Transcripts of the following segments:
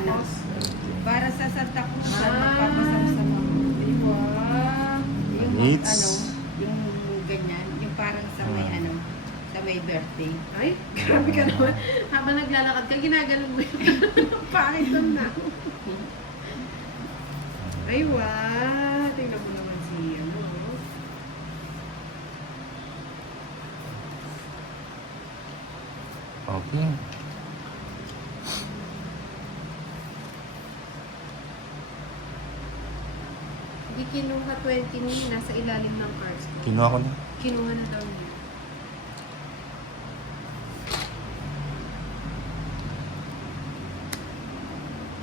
ano, Tapos, para sa Santa Cruz, magpapasama. diba? Yung Needs. ano, yung ganyan, yung parang sa may ano, sa may birthday. Ay, grabe ka naman. Habang naglalakad ka, ginaganon mo yun. Pangit lang na. Ay, wow. Tingnan mo naman si ano. Okay. Hindi kinuha 20 niya, nasa ilalim ng cards ko. Kinuha ko na. Kinuha na daw niya.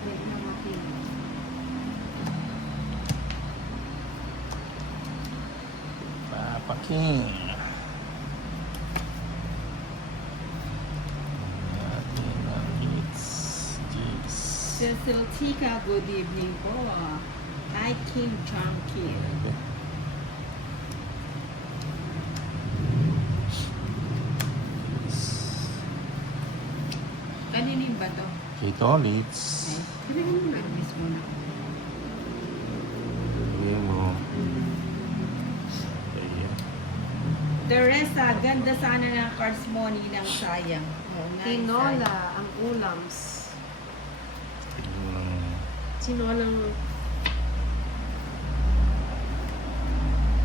Wait na makinig. Papa King. Ating ang hits. Jeez. Cecil Tika, good evening po. Hi, Kim Chang Kim. Kaninin ba to? Kito Leeds. Hindi mo na. Mismo na. Bigyan mo. Ayan. Teresa, ganda sana ng cards mo, nilang sayang. Oo nga, Tinola, ang ulams. Tignan mo lang. Sinolang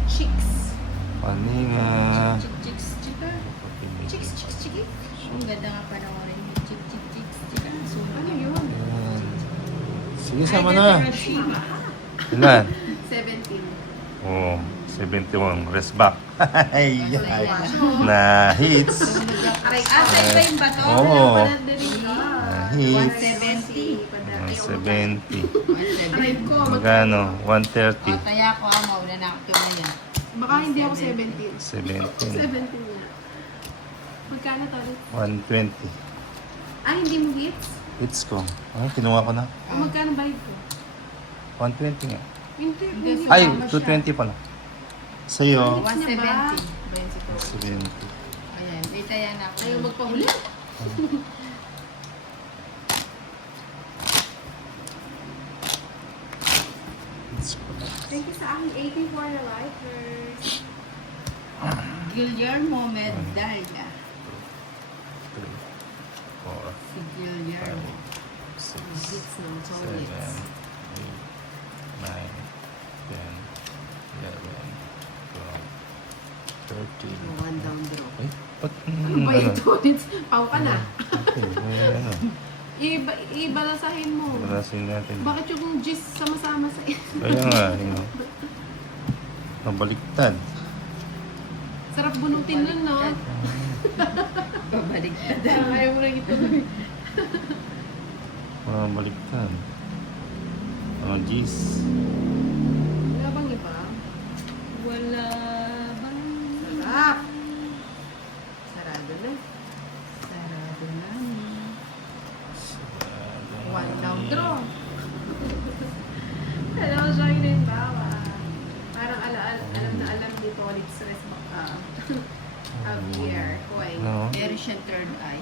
chicks. Paninga. Chicks, chika. Chicks, chicks, chicks. Ang ganda nga panoorin yung chicks, chicks, chicks, chika. So, Ano yun? Ayan. Sige, Ay, sama ganda na. Hiroshima. Ilan? 17. Oh, 71. Rest back. Ay, ay. Na hits. Aray Ah, sa iba yung bato? Oo. Na hits. 170. 70. 170. Aray ko. Magkano? O, 130. kaya ako mauna na ako na yan. Baka hindi ako 17. 17. 17 nga. Magkano tayo? 120. Ah, hindi mo hits? Hits ko. Ah, kinuha ko na. O magkano bayad ko? 120 nga. Hindi. Hindi, Hindi. Ay, Sumama siya. 220 pala. Sa'yo, 170. 70. Ayan, dito yan ako. Ayaw magpahuli. Hits ko na. Thank you sa aking 84 na likers. Guillermo Medalla. 3, 4, Si Guillermo. 5, 6, Hits ng 7, 8, toilets. 9, 10, 11, 12, 13. One down draw. Ay, ba't Ano ba yung toilets? Pau ka na. Okay, may ano. Ibalasahin mo. Balasin natin. Bakit yung gis sama-sama sa Kaya nga, yun. Nabaliktad. Sarap bunutin nun, no? Babalik ka Ayaw mo lang ito. Nabaliktad. Oh, jeez. Wala bang iba? Wala bang... Sarap! Sarado na. Sarado na. One down draw. Hello, Joyne Bawa. Parang alam na alam dito ulit sa rest Javier. Koy. No. Meron siyang third eye.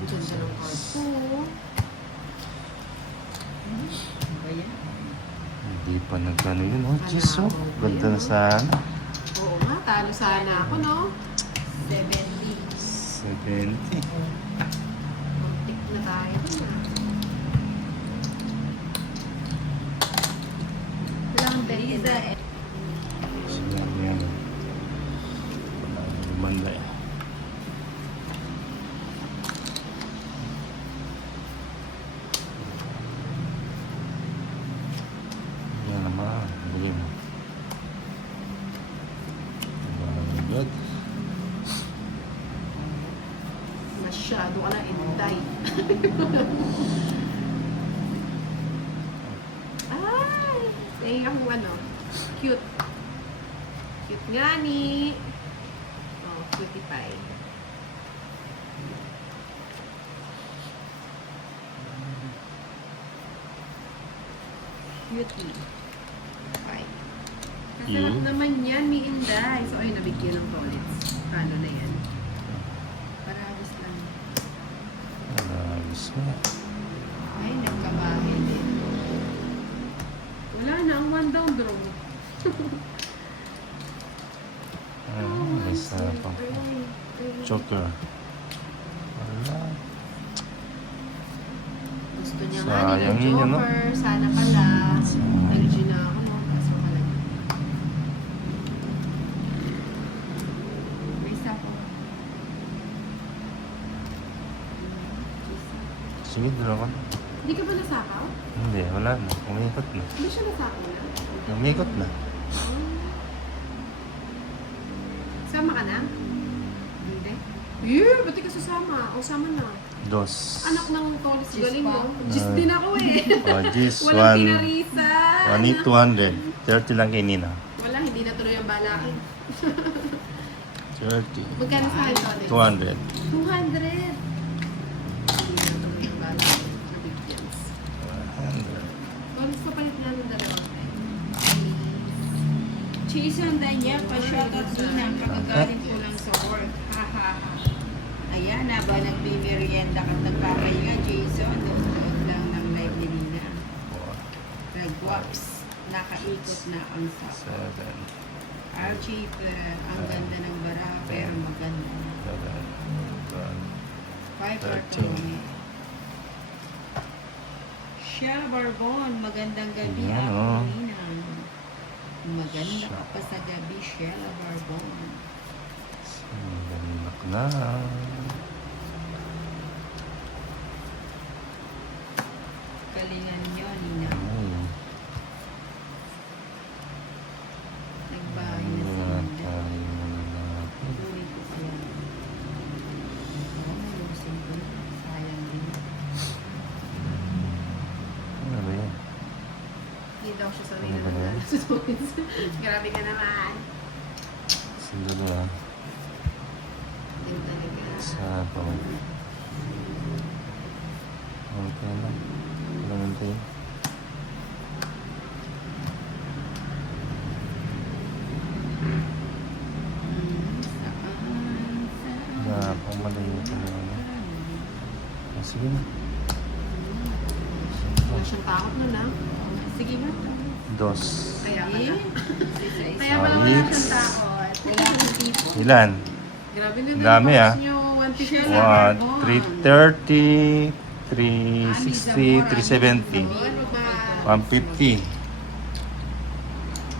Ganda ng card po. Ano ba yan? Hindi pa nagkano yun. Oh, jeez, oh. Ganda na sana. Oo nga, talo sana ako, no? 70. 70. Muntik na tayo dun, ah. Lang Liza. Sinabi yan. Banda eh. Yan naman. Bili mo. Very good. Masyado ka lang intay. Ay! Eh, ang ano, cute. Cute nga ni. Oh, cutie pie. Cutie pie. Masarap Cute. naman yan, mi Inday. So, ay, nabigyan ng toilets. Paano na yan? Paragos lang. Ay, nagkabahay din. Wala na, ang one down draw. Isa pa. Joker. Wala. Gusto niya nga Sayang ng yun, ano? Joker. Sana pala. Nag-G na ako, no? Kaso pala. May isa po. Sige, dalawa. Hindi ka ba nasakaw? Hindi, wala na. Umikot na. Hindi siya nasakaw na. Umikot na. Sama ka na? Hindi. Eh, ba't ka sasama? O, sama na. Dos. Anak ng Tolis Gis galing, pa. no? Gis din ako eh. Gis, Walang one. pinarisa. 1 8 200. 30 lang kay Nina. Wala, hindi na tuloy ang balakin. 30. Magkano sa akin, Tolis? 200. 200. Hindi na tuloy ang balakin. Nabigyan. 100. Tolis, kapalit na ng dalawa. Cheese ang Daniel, pa-shoutout din ang kakagaling ko lang sa work. Ha ha ha. Ayan, habang nagbi-merienda ka nagpapahinga, Jason, doon lang ng live ni Nina. Nag-waps, nakaikot na ang sa 7. Archie, ang ganda ng bara, pero maganda. 5 Bartolome. Shell Barbon, magandang gabi. Ayan, Ako, oh. Nina. Maganda ka pa sa gabi, Shell Barbon. Ganak na. Galingan nyo, Nina. Ay. Nagbahay na si Nina. Tuloy ko siya. Oo, malusin ko na. Sayang din. Ano ba yan? Hindi daw siya sanay Ano ba na yan? nagsusulis. Grabe ka naman. Sino ba? Hindi talaga. Sa pa. Okay na. Kailangan tayo. Na, kung malayo ka na. Sige na. Wala siyang takot nun, ha? Sige ba? Dos. Kaya Eh, pala. isa-isa. Kaya pala wala Six. siyang takot. Wala akong tipo. Ilan? Grabe na Dami, ah. Nyo, 150 Wala. 330, 360, 370, 150,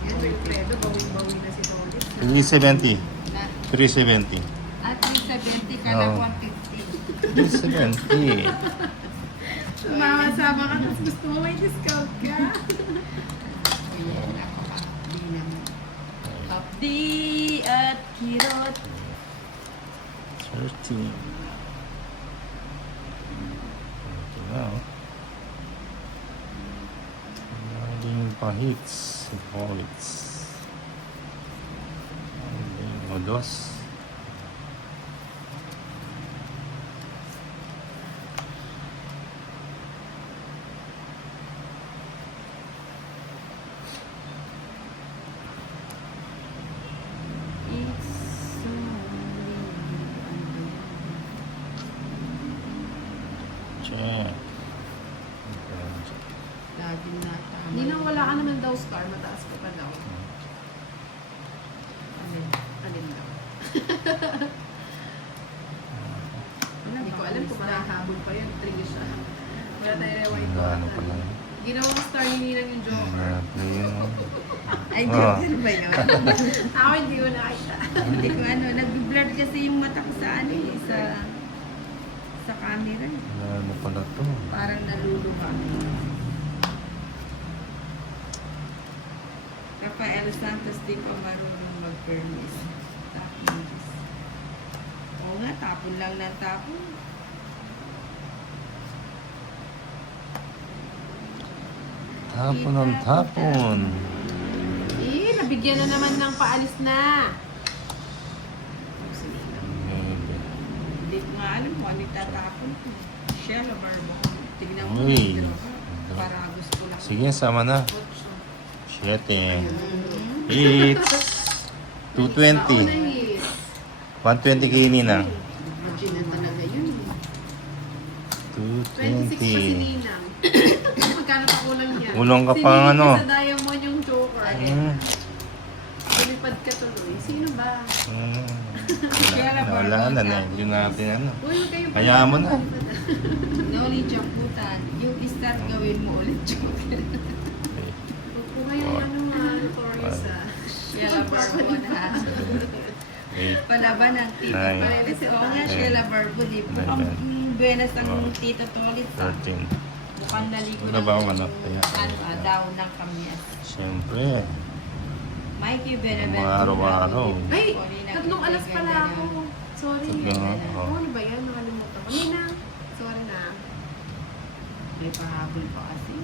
Yan, Wilfredo, bawing-bawi na si Tolis. 370, Na, 370, at 370 ka na Oo. 150. 370. Sumakasama ka, tapos gusto mo may discount ka. Ayan, ako updi naman. Updi at kirot. 30. Ito na, oh. Laging pa-hits. Hits. Laging odos. It's so Check. laging natama. Hindi na wala ka naman daw star, mataas ka pa daw. Alin daw. Hindi ko alam kung makahabol pa yun. Trigger siya. Wala tayo rewind ko. Ano pala? Ginawang star ni Ninang yung Joker. Play yun, oh. Ay, Oh. Joker ba yun? Ako hindi ko nakita. Hindi ko ano, nag-blur kasi yung mata ko sa ano eh, sa camera. Ano pala to? Parang naluluha. Rafael Santos di pa marunong mag-permis. Tapon. Oo nga, tapon lang ng tapon. Tapon ang tapon. Eh, nabigyan na naman ng paalis na. Hindi ko nga alam kung ano itatapon ko. Shell o barbon. Tignan mo. Uy. Para gusto lang. Sige, sama na. Otso. 7. Mhm. It's 220. 120 kay Nina. Imagine na talaga yun. 26 pa si 220. Ninang. Magkano pa kulang niya? Kulang ka Si pa, Ninang ano? sa diamond yung joker. Mm. Lumipad ka tuloy. Sino ba? Wala na na. Hindi natin ano. Uy, huwag kayong Hayaan mo na. Knowledge of Bhutan. Yung start gawin mo ulit joker. Huwag po kayong ano nga, notorious ah. Sheila Barbon ha. Palaban ng tito. Nine. Oo nga, Sheila Barbon eh. Bukang buenas ng tito Tolit. 13. Bukang naligo Wala ba akong ano? Kaya- daw ng kamyas. Siyempre. Mikey Benevento. Mga araw-araw. Ay, 3 alas pala ako. Sorry. Tatlong, oo. Oh, ano ba yan? Nakalimutan ko. Ninang, sorry na. May pahabol pa kasi.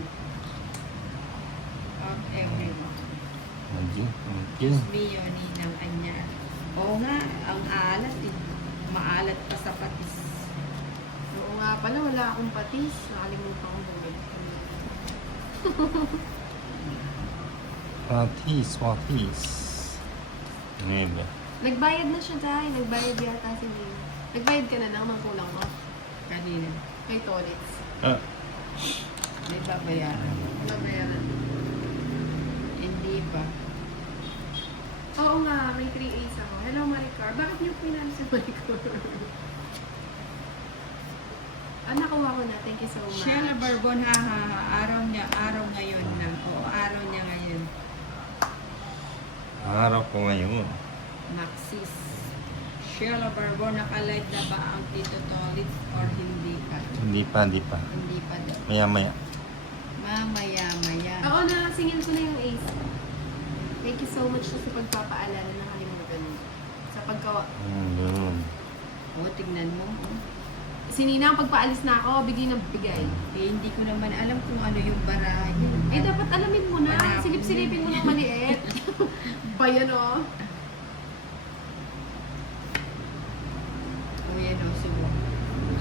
Of everyone. Thank you. Thank you. Diyos mio, Ninang Anyar. Oo nga, ang alat eh. Maalat pa sa patis. Oo nga pala, wala akong patis. Nakalimutan ko bumili. Watis. Maybe. Nagbayad na siya dahil. Nagbayad yata si Nina. Nagbayad ka na ng kulang mo. Kanina. Kay Tolits. Ah, May babayaran. Nabayaran. Hindi ba? Oo nga, may 3 A's ako. Hello, Maricar. Bakit niyo pinansin si Maricar? Nakuha ko na. Thank you so much. Sheila Barbon, ha ha ha. Araw ngayon na. Oo, araw niya ngayon. araw ko ngayon. Maxis. Sheila Barbon, nakalive na ba ang Tito Tolit or hindi pa? Hindi pa. Hindi pa daw. Maya. Mamaya. Oo na, singin ko na yung A's. Thank you so much sa pagpapaalala. Nakalimutan mo. Sa pagkawa. Yun. Oo, tignan mo. Oh. Si Nina, ang pagpaalis na ako, bigay ng bigay. Eh, hindi ko naman alam kung ano yung barahan. Eh, dapat alamin mo na. Hanapin. Silip-silipin mo ng maliit. Bayan, oh. O yan o, subo.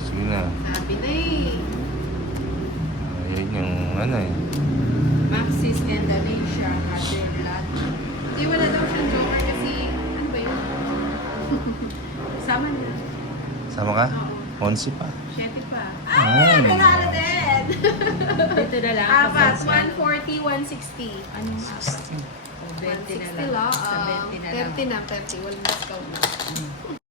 Sige na. Sabi na eh. Ayun yung ano eh. Maxis Indonesia, Haderlat. Hindi, wala daw siyang joker kasi, ano ba yun? Sama na. Sama ka? Oo. 11 pa. 7 pa. Ah, nanalo din! Dito na lang. Apat, pasensya. 140, 160. Anong apat? O, 20 na 160 lang. lang. Sa 20 na lang. 30 na, 30. Walang discount na.